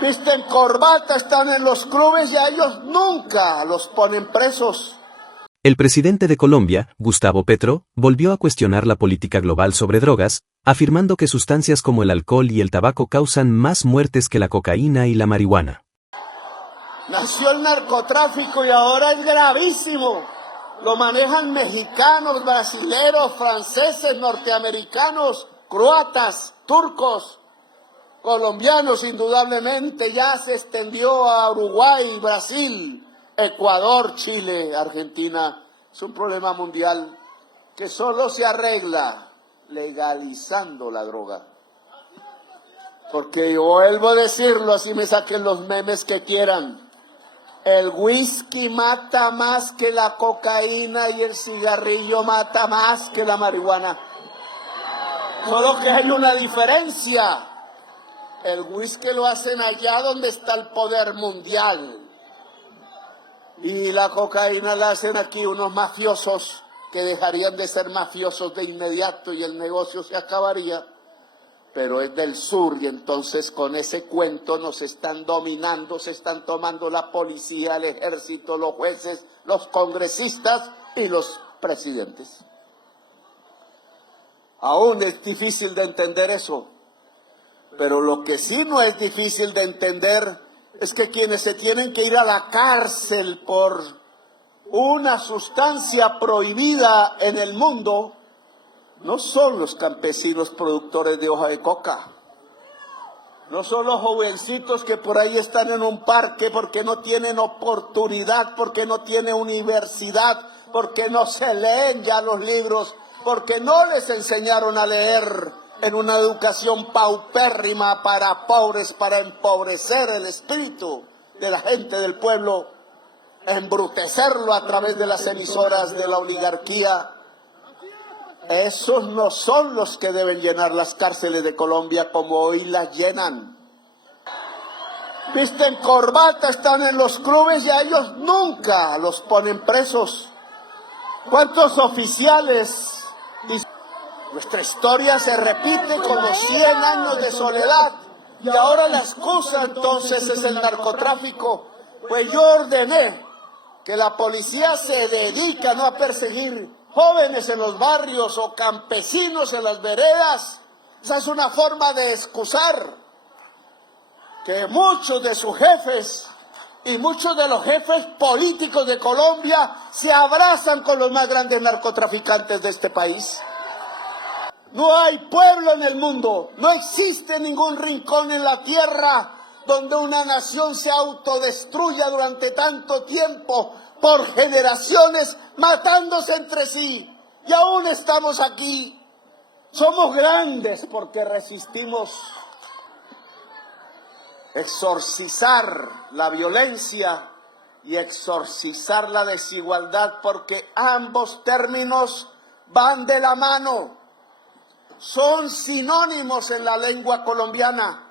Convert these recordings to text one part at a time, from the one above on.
Visten corbata, están en los clubes y a ellos nunca los ponen presos. El presidente de Colombia, Gustavo Petro, volvió a cuestionar la política global sobre drogas, afirmando que sustancias como el alcohol y el tabaco causan más muertes que la cocaína y la marihuana. Nació el narcotráfico y ahora es gravísimo. Lo manejan mexicanos, brasileros, franceses, norteamericanos, croatas, turcos, colombianos indudablemente. Ya se extendió a Uruguay, Brasil, Ecuador, Chile, Argentina. Es un problema mundial que solo se arregla legalizando la droga. Porque yo vuelvo a decirlo, así me saquen los memes que quieran. El whisky mata más que la cocaína y el cigarrillo mata más que la marihuana. Solo que hay una diferencia. El whisky lo hacen allá donde está el poder mundial. Y la cocaína la hacen aquí unos mafiosos que dejarían de ser mafiosos de inmediato y el negocio se acabaría. Pero es del sur y entonces con ese cuento nos están dominando, se están tomando la policía, el ejército, los jueces, los congresistas y los presidentes. Aún es difícil de entender eso, pero lo que sí no es difícil de entender es que quienes se tienen que ir a la cárcel por una sustancia prohibida en el mundo no son los campesinos productores de hoja de coca, no son los jovencitos que por ahí están en un parque porque no tienen oportunidad, porque no tienen universidad, porque no se leen ya los libros, porque no les enseñaron a leer en una educación paupérrima para pobres, para empobrecer el espíritu de la gente del pueblo, embrutecerlo a través de las emisoras de la oligarquía. Esos no son los que deben llenar las cárceles de Colombia como hoy las llenan. Visten corbata, están en los clubes y a ellos nunca los ponen presos. ¿Cuántos oficiales? Nuestra historia se repite con los 100 años de soledad y ahora la excusa entonces es el narcotráfico. Pues yo ordené que la policía se dedique no a perseguir jóvenes en los barrios o campesinos en las veredas. Esa es una forma de excusar que muchos de sus jefes y muchos de los jefes políticos de Colombia se abrazan con los más grandes narcotraficantes de este país. No hay pueblo en el mundo, no existe ningún rincón en la tierra donde una nación se autodestruya durante tanto tiempo, por generaciones, matándose entre sí. Y aún estamos aquí. Somos grandes porque resistimos. Exorcizar la violencia y exorcizar la desigualdad, porque ambos términos van de la mano. Son sinónimos en la lengua colombiana.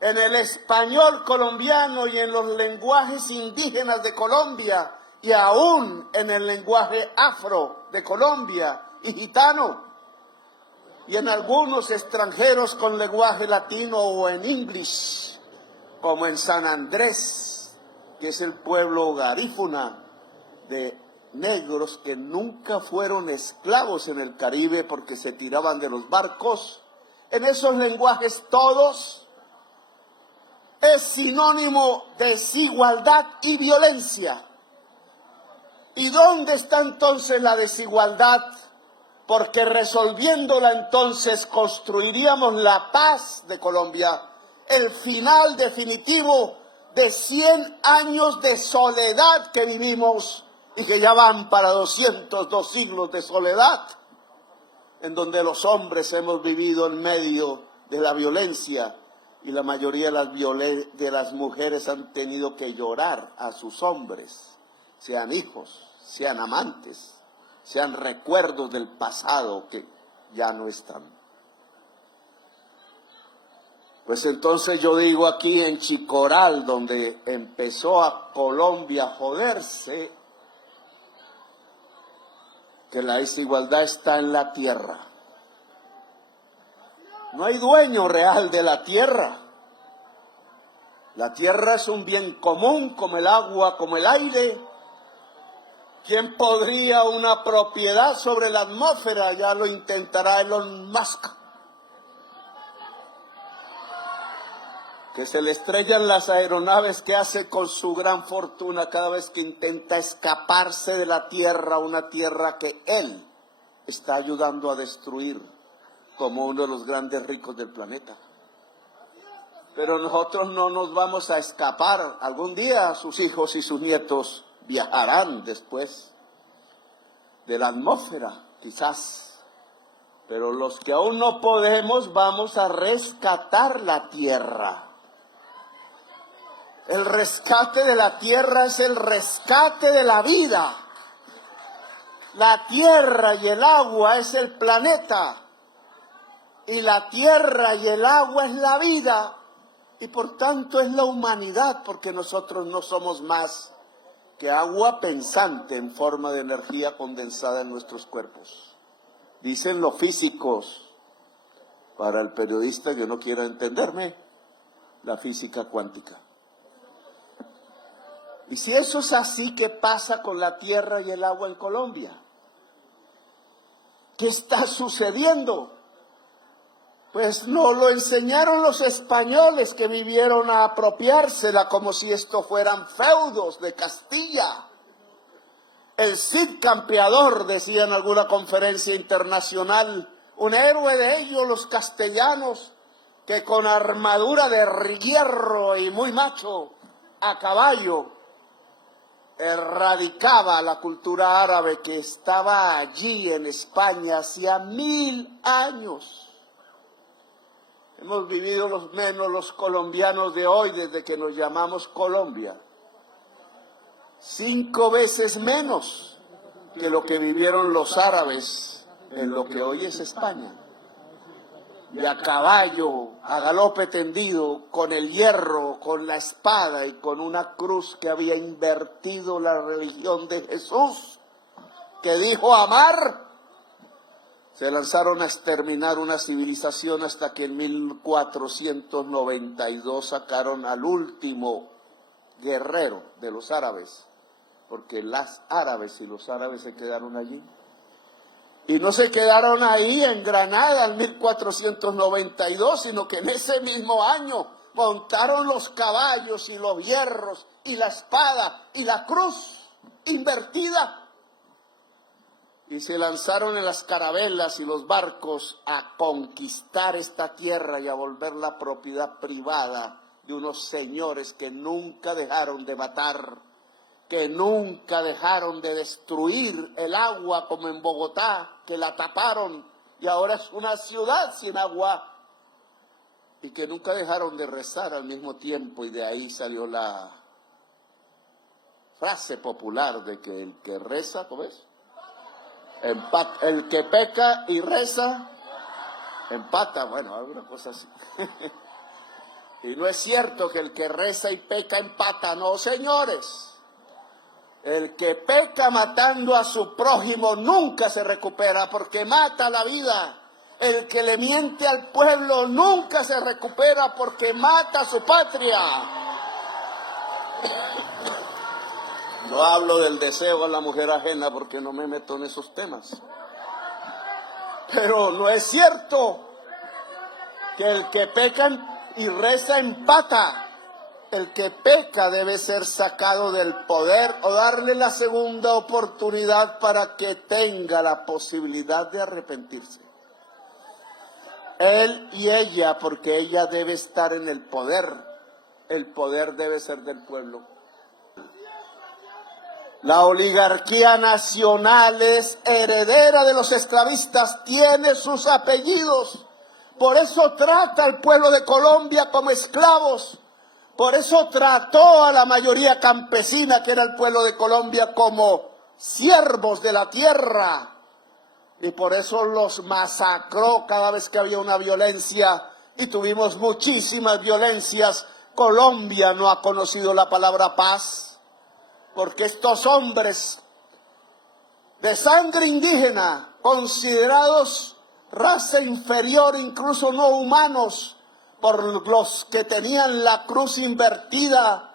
En el español colombiano y en los lenguajes indígenas de Colombia y aún en el lenguaje afro de Colombia y gitano y en algunos extranjeros con lenguaje latino o en inglés, como en San Andrés, que es el pueblo garífuna de negros que nunca fueron esclavos en el Caribe porque se tiraban de los barcos. En esos lenguajes todos es sinónimo de desigualdad y violencia. ¿Y dónde está entonces la desigualdad? Porque resolviéndola entonces construiríamos la paz de Colombia, el final definitivo de 100 años de soledad que vivimos y que ya van para 202 siglos de soledad, en donde los hombres hemos vivido en medio de la violencia y la mayoría de las mujeres han tenido que llorar a sus hombres, sean hijos, sean amantes, sean recuerdos del pasado que ya no están. Pues entonces yo digo aquí en Chicoral, donde empezó a Colombia a joderse, que la desigualdad está en la tierra. No hay dueño real de la tierra. La tierra es un bien común como el agua, como el aire. ¿Quién podría una propiedad sobre la atmósfera? Ya lo intentará Elon Musk. Que se le estrellan las aeronaves que hace con su gran fortuna cada vez que intenta escaparse de la tierra, una tierra que él está ayudando a destruir como uno de los grandes ricos del planeta. Pero nosotros no nos vamos a escapar. Algún día sus hijos y sus nietos viajarán después de la atmósfera, quizás. Pero los que aún no podemos, vamos a rescatar la tierra. El rescate de la tierra es el rescate de la vida. La tierra y el agua es el planeta. Y la tierra y el agua es la vida. Y por tanto es la humanidad, porque nosotros no somos más que agua pensante en forma de energía condensada en nuestros cuerpos. Dicen los físicos, para el periodista que no quiera entenderme, la física cuántica. Y si eso es así, ¿qué pasa con la tierra y el agua en Colombia? ¿Qué está sucediendo? Pues no lo enseñaron los españoles que vivieron a apropiársela como si esto fueran feudos de Castilla. El Cid campeador, decía en alguna conferencia internacional, un héroe de ellos, los castellanos, que con armadura de hierro y muy macho, a caballo, erradicaba la cultura árabe que estaba allí en España hacía 1000 años. Hemos vivido los colombianos de hoy, desde que nos llamamos Colombia, 5 veces menos que lo que vivieron los árabes en lo que hoy es España. Y a caballo, a galope tendido, con el hierro, con la espada y con una cruz que había invertido la religión de Jesús, que dijo amar. Se lanzaron a exterminar una civilización hasta que en 1492 sacaron al último guerrero de los árabes, porque las árabes y los árabes se quedaron allí. Y no se quedaron ahí en Granada en 1492, sino que en ese mismo año montaron los caballos y los hierros y la espada y la cruz invertida. Y se lanzaron en las carabelas y los barcos a conquistar esta tierra y a volverla propiedad privada de unos señores que nunca dejaron de matar, que nunca dejaron de destruir el agua como en Bogotá, que la taparon y ahora es una ciudad sin agua, y que nunca dejaron de rezar al mismo tiempo, y de ahí salió la frase popular de que el que reza, ¿cómo es? El que peca y reza, empata, bueno, alguna cosa así. Y no es cierto que el que reza y peca empata, no, señores. El que peca matando a su prójimo nunca se recupera porque mata la vida. El que le miente al pueblo nunca se recupera porque mata a su patria. No hablo del deseo a la mujer ajena porque no me meto en esos temas. Pero no es cierto que el que peca y reza empata. El que peca debe ser sacado del poder o darle la segunda oportunidad para que tenga la posibilidad de arrepentirse. Él y ella, porque ella debe estar en el poder debe ser del pueblo. La oligarquía nacional es heredera de los esclavistas, tiene sus apellidos. Por eso trata al pueblo de Colombia como esclavos. Por eso trató a la mayoría campesina, que era el pueblo de Colombia, como siervos de la tierra. Y por eso los masacró cada vez que había una violencia. Y tuvimos muchísimas violencias. Colombia no ha conocido la palabra paz, porque estos hombres de sangre indígena, considerados raza inferior, incluso no humanos, por los que tenían la cruz invertida,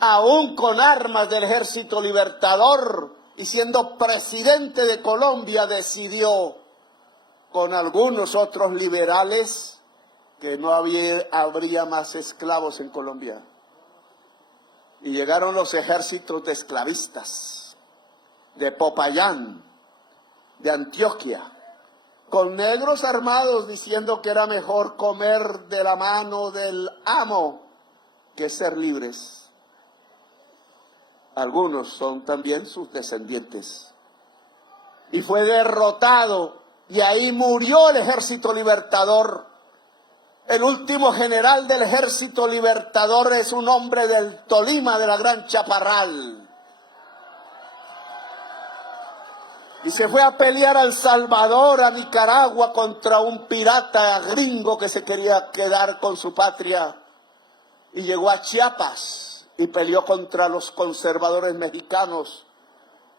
aún con armas del Ejército Libertador, y siendo presidente de Colombia, decidió con algunos otros liberales que no habría más esclavos en Colombia. Y llegaron los ejércitos de esclavistas, de Popayán, de Antioquia, con negros armados diciendo que era mejor comer de la mano del amo que ser libres. Algunos son también sus descendientes. Y fue derrotado, y ahí murió el Ejército Libertador. El último general del Ejército Libertador es un hombre del Tolima, de la Gran Chaparral. Y se fue a pelear a El Salvador, a Nicaragua, contra un pirata gringo que se quería quedar con su patria. Y llegó a Chiapas y peleó contra los conservadores mexicanos,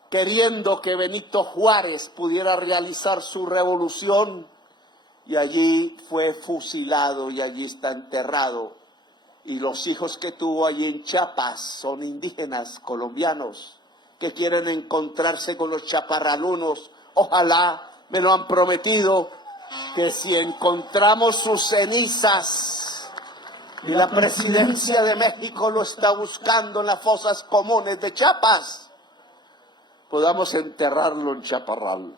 queriendo que Benito Juárez pudiera realizar su revolución. Y allí fue fusilado y allí está enterrado. Y los hijos que tuvo allí en Chiapas son indígenas colombianos que quieren encontrarse con los chaparralunos. Ojalá, me lo han prometido, que si encontramos sus cenizas, y la presidencia de México lo está buscando en las fosas comunes de Chiapas, podamos enterrarlo en Chaparral.